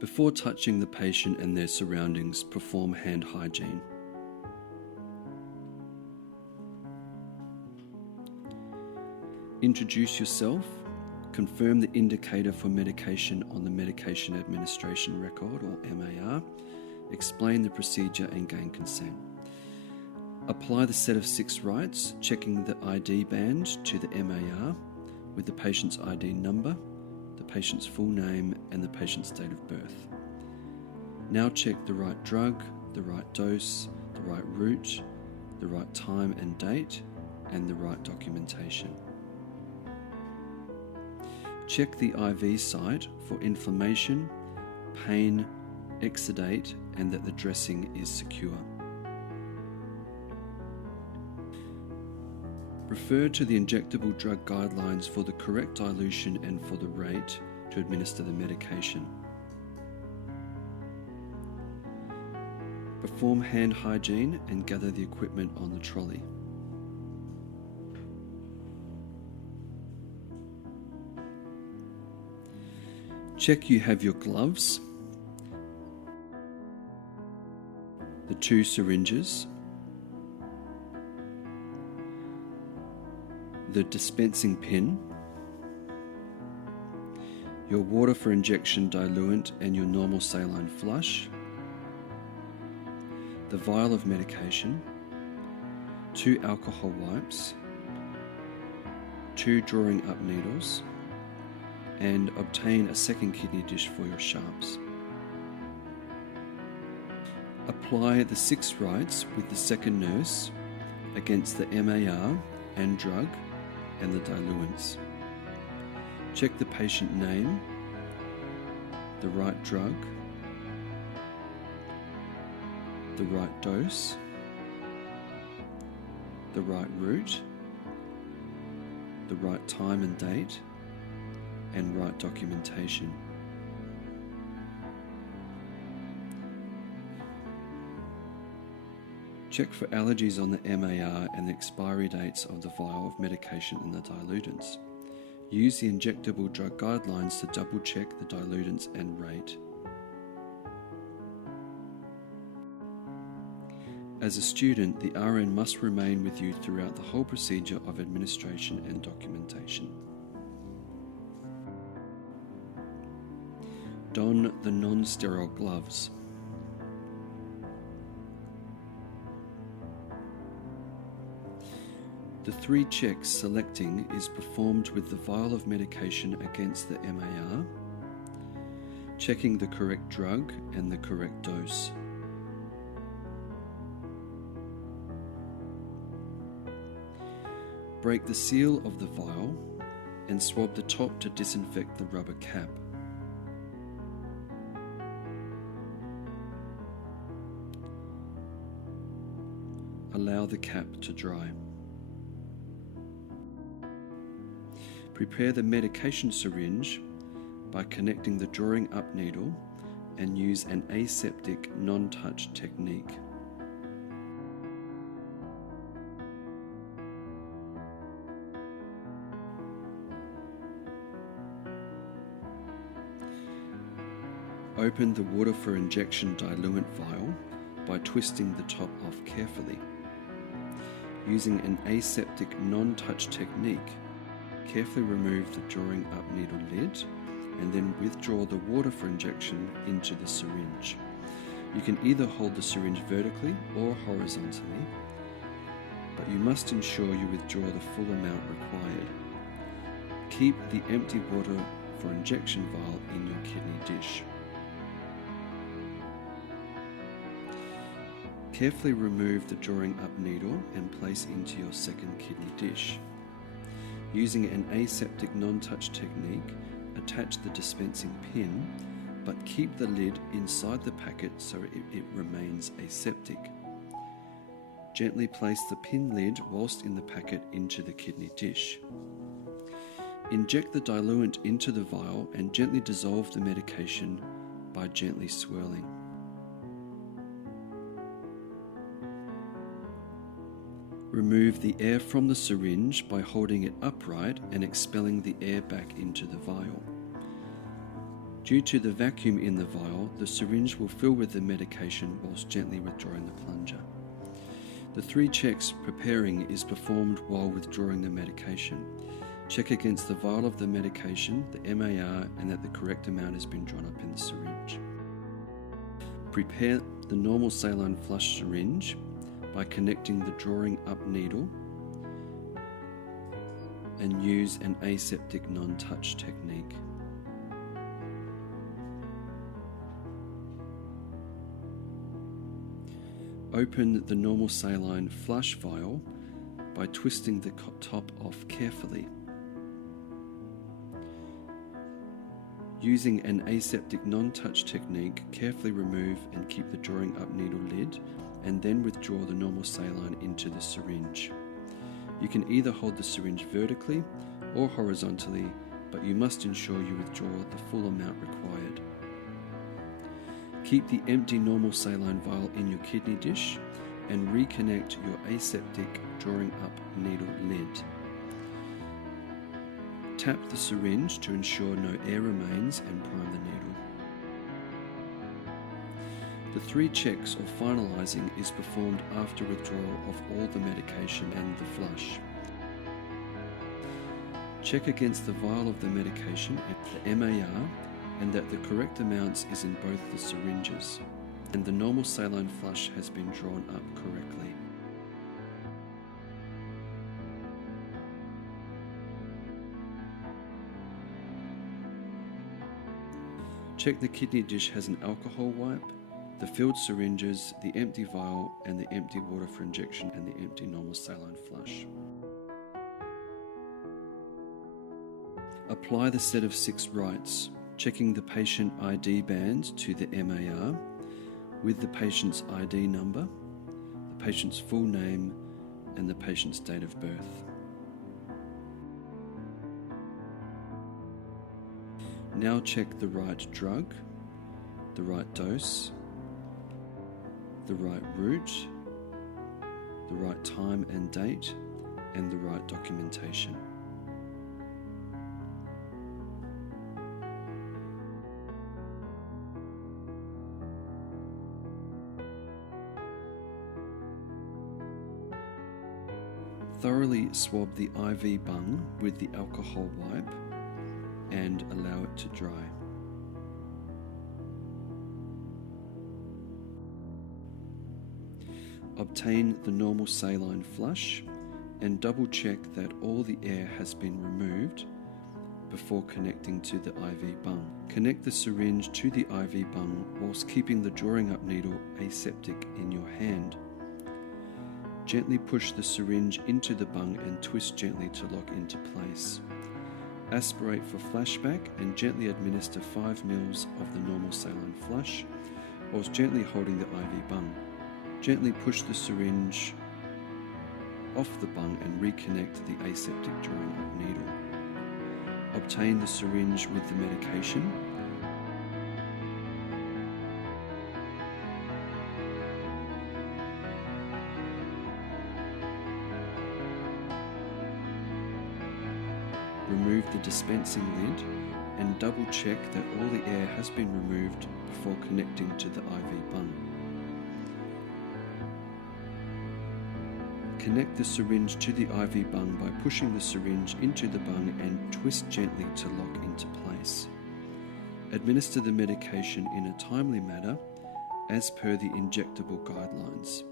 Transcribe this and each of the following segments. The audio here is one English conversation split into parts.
Before touching the patient and their surroundings, perform hand hygiene. Introduce yourself, confirm the indicator for medication on the Medication Administration Record or MAR, explain the procedure and gain consent. Apply the set of 6 rights, checking the ID band to the MAR with the patient's ID number, the patient's full name and the patient's date of birth. Now check the right drug, the right dose, the right route, the right time and date, and the right documentation. Check the IV site for inflammation, pain, exudate, and that the dressing is secure. Refer to the injectable drug guidelines for the correct dilution and for the rate to administer the medication. Perform hand hygiene and gather the equipment on the trolley. Check you have your gloves, the 2 syringes, the dispensing pin, your water for injection diluent and your normal saline flush, the vial of medication, 2 alcohol wipes, 2 drawing up needles, and obtain a second kidney dish for your sharps. Apply the 6 rights with the second nurse against the MAR and drug and the diluents. Check the patient name, the right drug, the right dose, the right route, the right time and date, and right documentation. Check for allergies on the MAR and the expiry dates of the vial of medication and the dilutants. Use the injectable drug guidelines to double check the dilutants and rate. As a student, the RN must remain with you throughout the whole procedure of administration and documentation. Don the non-sterile gloves. The 3 checks selecting is performed with the vial of medication against the MAR, checking the correct drug and the correct dose. Break the seal of the vial and swab the top to disinfect the rubber cap. Allow the cap to dry. Prepare the medication syringe by connecting the drawing up needle and use an aseptic non-touch technique. Open the water for injection diluent vial by twisting the top off carefully. Using an aseptic non-touch technique, carefully remove the drawing up needle lid and then withdraw the water for injection into the syringe. You can either hold the syringe vertically or horizontally, but you must ensure you withdraw the full amount required. Keep the empty water for injection vial in your kidney dish. Carefully remove the drawing up needle and place into your second kidney dish. Using an aseptic non-touch technique, attach the dispensing pin, but keep the lid inside the packet so it remains aseptic. Gently place the pin lid whilst in the packet into the kidney dish. Inject the diluent into the vial and gently dissolve the medication by gently swirling. Remove the air from the syringe by holding it upright and expelling the air back into the vial. Due to the vacuum in the vial, the syringe will fill with the medication whilst gently withdrawing the plunger. The 3 checks preparing is performed while withdrawing the medication. Check against the vial of the medication, the MAR, and that the correct amount has been drawn up in the syringe. Prepare the normal saline flush syringe by connecting the drawing up needle and use an aseptic non-touch technique. Open the normal saline flush vial by twisting the top off carefully. Using an aseptic non-touch technique, carefully remove and keep the drawing up needle lid and then withdraw the normal saline into the syringe. You can either hold the syringe vertically or horizontally, but you must ensure you withdraw the full amount required. Keep the empty normal saline vial in your kidney dish and reconnect your aseptic drawing up needle lid. Tap the syringe to ensure no air remains and prime the needle. The 3 checks or finalising is performed after withdrawal of all the medication and the flush. Check against the vial of the medication and the MAR and that the correct amounts is in both the syringes and the normal saline flush has been drawn up correctly. Check the kidney dish has an alcohol wipe, the filled syringes, the empty vial and the empty water for injection and the empty normal saline flush. Apply the set of 6 rights, checking the patient ID band to the MAR with the patient's ID number, the patient's full name and the patient's date of birth. Now check the right drug, the right dose, the right route, the right time and date, and the right documentation. Thoroughly swab the IV bung with the alcohol wipe and allow it to dry. Obtain the normal saline flush and double check that all the air has been removed before connecting to the IV bung. Connect the syringe to the IV bung whilst keeping the drawing up needle aseptic in your hand. Gently push the syringe into the bung and twist gently to lock into place. Aspirate for flashback and gently administer 5 ml of the normal saline flush whilst gently holding the IV bung. Gently push the syringe off the bung and reconnect the aseptic drawing up needle. Obtain the syringe with the medication. Remove the dispensing lid and double check that all the air has been removed before connecting to the IV bung. Connect the syringe to the IV bung by pushing the syringe into the bung and twist gently to lock into place. Administer the medication in a timely manner as per the injectable guidelines.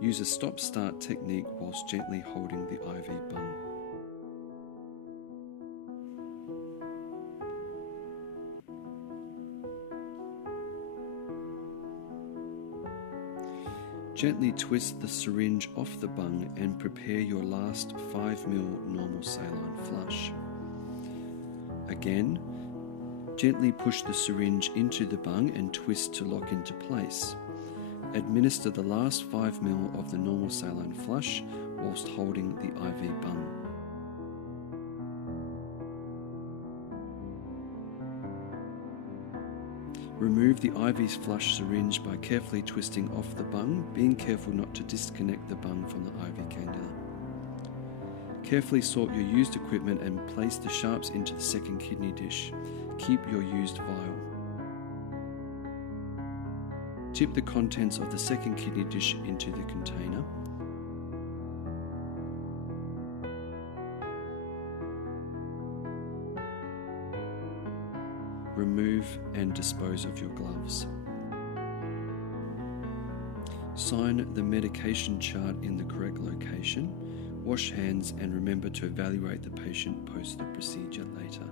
Use a stop-start technique whilst gently holding the IV bung. Gently twist the syringe off the bung and prepare your last 5 ml normal saline flush. Again, gently push the syringe into the bung and twist to lock into place. Administer the last 5 ml of the normal saline flush whilst holding the IV bung. Remove the IV flush syringe by carefully twisting off the bung, being careful not to disconnect the bung from the IV cannula. Carefully sort your used equipment and place the sharps into the second kidney dish. Keep your used vial. Tip the contents of the second kidney dish into the container. Remove and dispose of your gloves. Sign the medication chart in the correct location. Wash hands and remember to evaluate the patient post the procedure later.